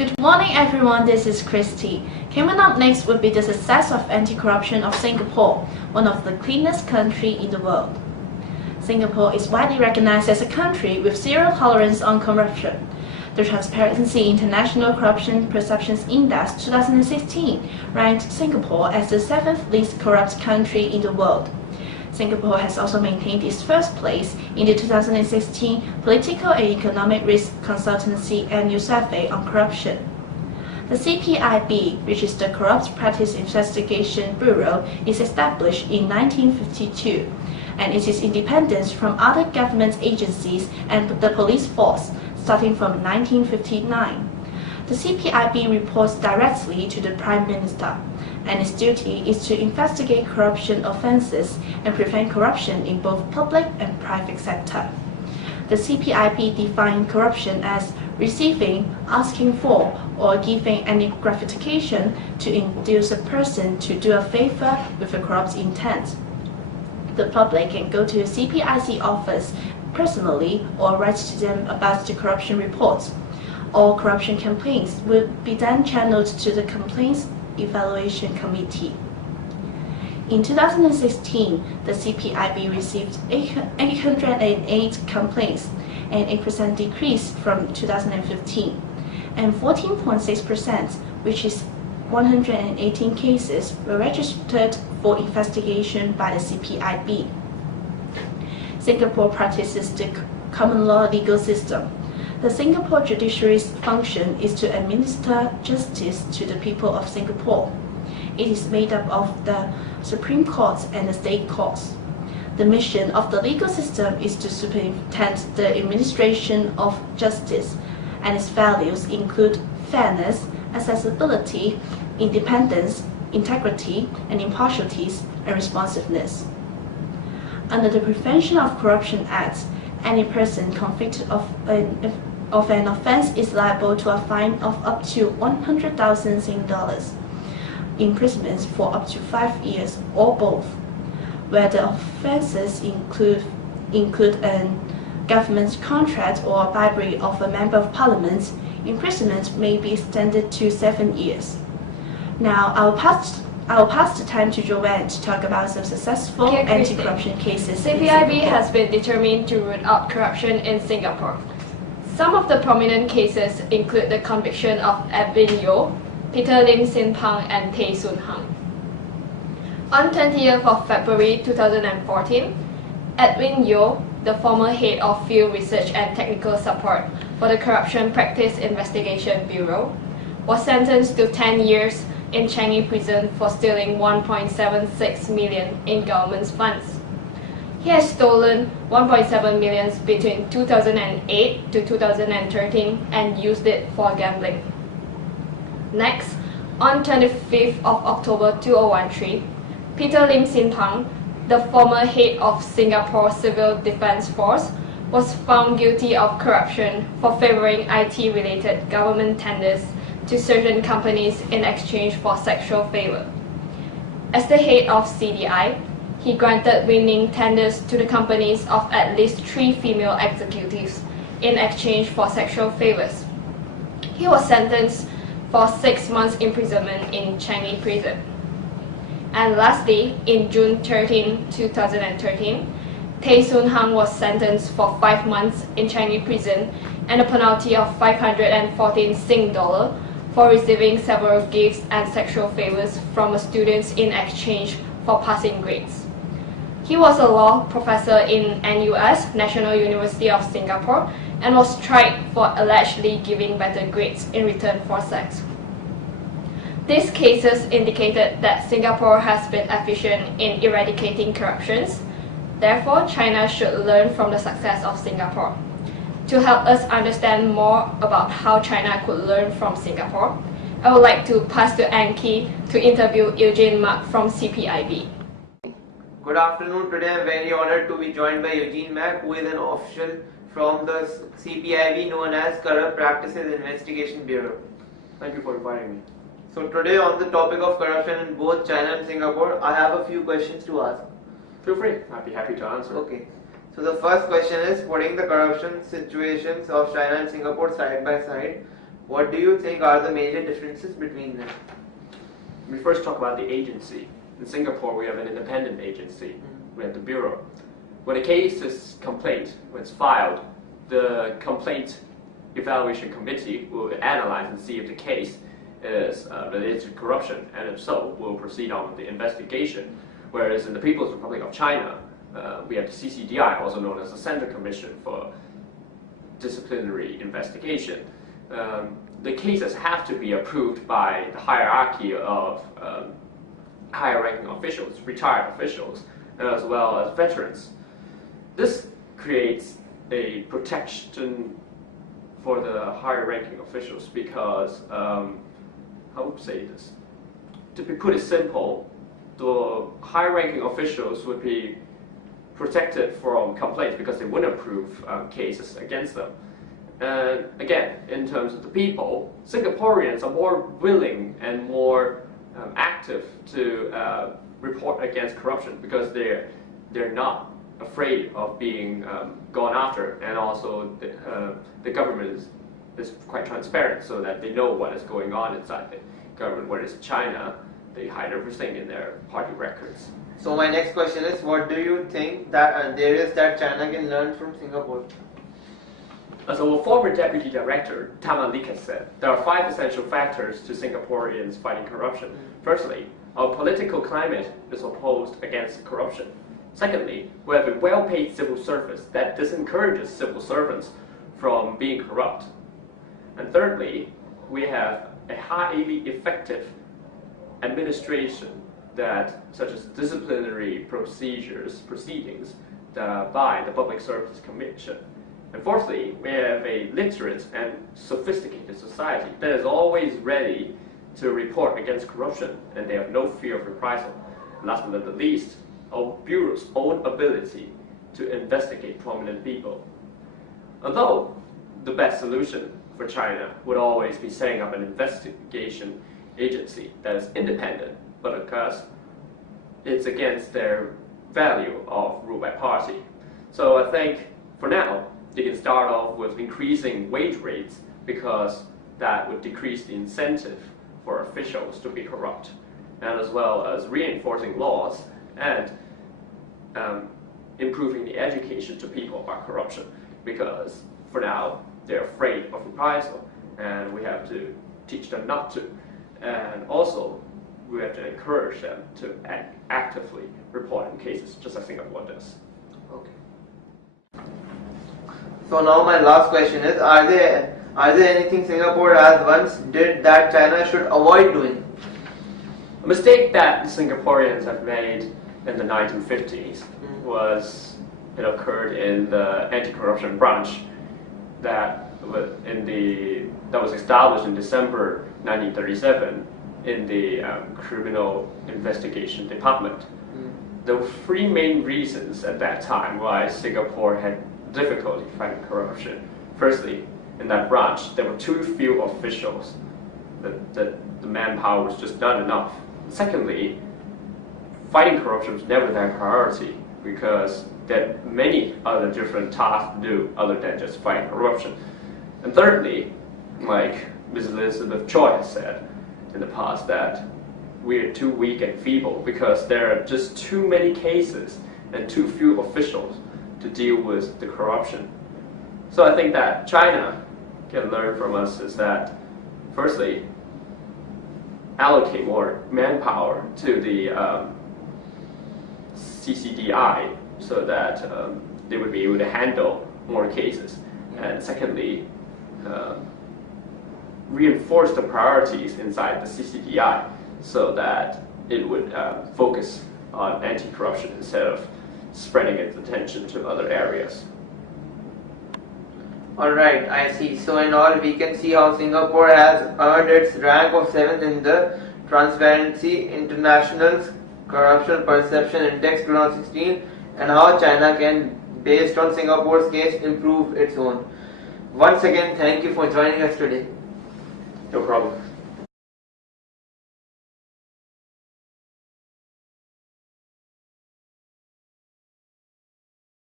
Good morning everyone, this is Christy. Coming up next will be the success of anti-corruption of Singapore, one of the cleanest countries in the world. Singapore is widely recognized as a country with zero tolerance on corruption. The Transparency International Corruption Perceptions Index 2016 ranked Singapore as the 7th least corrupt country in the world. Singapore has also maintained its first place in the 2016 Political and Economic Risk Consultancy Annual Survey on Corruption. The CPIB, which is the Corrupt Practice Investigation Bureau, is established in 1952, and it is independent from other government agencies and the police force, starting from 1959. The CPIB reports directly to the Prime Minister, and its duty is to investigate corruption offences and prevent corruption in both public and private sector. The CPIB defines corruption as receiving, asking for, or giving any gratification to induce a person to do a favour with a corrupt intent. The public can go to the CPIC office personally or write to them about the corruption reports. All corruption complaints will be then channeled to the Complaints Evaluation Committee. In 2016, the CPIB received 808 complaints, an 8% decrease from 2015, and 14.6%, which is 118 cases, were registered for investigation by the CPIB. Singapore practices the common law legal system. The Singapore judiciary's function is to administer justice to the people of Singapore. It is made up of the Supreme Court and the State Courts. The mission of the legal system is to superintend the administration of justice, and its values include fairness, accessibility, independence, integrity, and impartiality, and responsiveness. Under the Prevention of Corruption Act, any person convicted of an offence is liable to a fine of up to 100,000 Sing dollars, imprisonment for up to 5 years or both. Where the offences include a government contract or bribery of a member of parliament, imprisonment may be extended to 7 years. Now I will pass the time to Joanne to talk about some successful anti-corruption cases. CPIB has been determined to root out corruption in Singapore. Some of the prominent cases include the conviction of Edwin Yeo, Peter Lim Sin Pang, and Tay Soon Hang. On 20th of February 2014, Edwin Yeo, the former head of Field Research and Technical Support for the Corruption Practice Investigation Bureau, was sentenced to 10 years in Changi Prison for stealing 1.76 million in government's funds. He has stolen 1.7 million between 2008 to 2013 and used it for gambling. Next, on 25th of October 2013, Peter Lim Sin Pang, the former head of Singapore Civil Defence Force, was found guilty of corruption for favouring IT-related government tenders to certain companies in exchange for sexual favour. As the head of CDI, he granted winning tenders to the companies of at least 3 female executives in exchange for sexual favours. He was sentenced for 6 months imprisonment in Changi Prison. And lastly, in June 13, 2013, Tay Soon Hang was sentenced for 5 months in Changi Prison and a penalty of 514 Sing dollar for receiving several gifts and sexual favours from students in exchange for passing grades. He was a law professor in NUS, National University of Singapore, and was tried for allegedly giving better grades in return for sex. These cases indicated that Singapore has been efficient in eradicating corruptions. Therefore, China should learn from the success of Singapore. To help us understand more about how China could learn from Singapore, I would like to pass to Anki to interview Eugene Mak from CPIB. Good afternoon. Today I am very honored to be joined by Eugene Mak, who is an official from the CPIB known as Corrupt Practices Investigation Bureau. Thank you for inviting me. So today on the topic of corruption in both China and Singapore, I have a few questions to ask. Feel free. I'd be happy to answer. Okay. So the first question is, putting the corruption situations of China and Singapore side by side, What do you think are the major differences between them? We first talk about the agency. In Singapore, we have an independent agency. We have the bureau. When a case is complaint, when it's filed, the complaint evaluation committee will analyze and see if the case is related to corruption, and if so, we'll proceed on with the investigation. Whereas in the People's Republic of China, we have the CCDI, also known as the Central Commission for Disciplinary Investigation. The cases have to be approved by the hierarchy of higher-ranking officials, retired officials, as well as veterans. This creates a protection for the higher-ranking officials because, how would I say this? To put it simple, the high-ranking officials would be protected from complaints because they wouldn't approve cases against them. And again, in terms of the people, Singaporeans are more willing and more active to report against corruption because they're not afraid of being gone after, and also the government is quite transparent so that they know what is going on inside the government. Whereas China, they hide everything in their party records. So my next question is, what do you think that there is that China can learn from Singapore? So a former deputy director, Taman Lik, has said, there are 5 essential factors to Singaporeans fighting corruption. Firstly, our political climate is opposed against corruption. Secondly, we have a well-paid civil service that disencourages civil servants from being corrupt. And thirdly, we have a highly effective administration such as disciplinary proceedings by the Public Service Commission. And fourthly, we have a literate and sophisticated society that is always ready to report against corruption, and they have no fear of reprisal. And last but not the least, our bureau's own ability to investigate prominent people. Although the best solution for China would always be setting up an investigation agency that is independent, but of course, it's against their value of rule by party. So I think for now, they can start off with increasing wage rates because that would decrease the incentive for officials to be corrupt, and as well as reinforcing laws and improving the education to people about corruption, because for now they're afraid of reprisal and we have to teach them not to. And also we have to encourage them to actively report in cases, just as Singapore does. Okay. So now my last question is, are there anything Singapore has once did that China should avoid doing? A mistake that the Singaporeans have made in the 1950s was it occurred in the anti-corruption branch that was established in December 1937 in the Criminal Investigation Department. There were 3 main reasons at that time why Singapore had difficulty fighting corruption. Firstly, in that branch, there were too few officials. The manpower was just not enough. Secondly, fighting corruption was never their priority because there are many other different tasks to do other than just fighting corruption. And thirdly, like Ms. Elizabeth Choi has said in the past, that we are too weak and feeble because there are just too many cases and too few officials to deal with the corruption. So I think that China can learn from us is that, firstly, allocate more manpower to the CCDI so that they would be able to handle more cases. And secondly, reinforce the priorities inside the CCDI so that it would focus on anti-corruption instead of spreading its attention to other areas. Alright, I see. So in all, we can see how Singapore has earned its rank of 7th in the Transparency International's Corruption Perception Index 2016, and how China can, based on Singapore's case, improve its own. Once again, thank you for joining us today. No problem.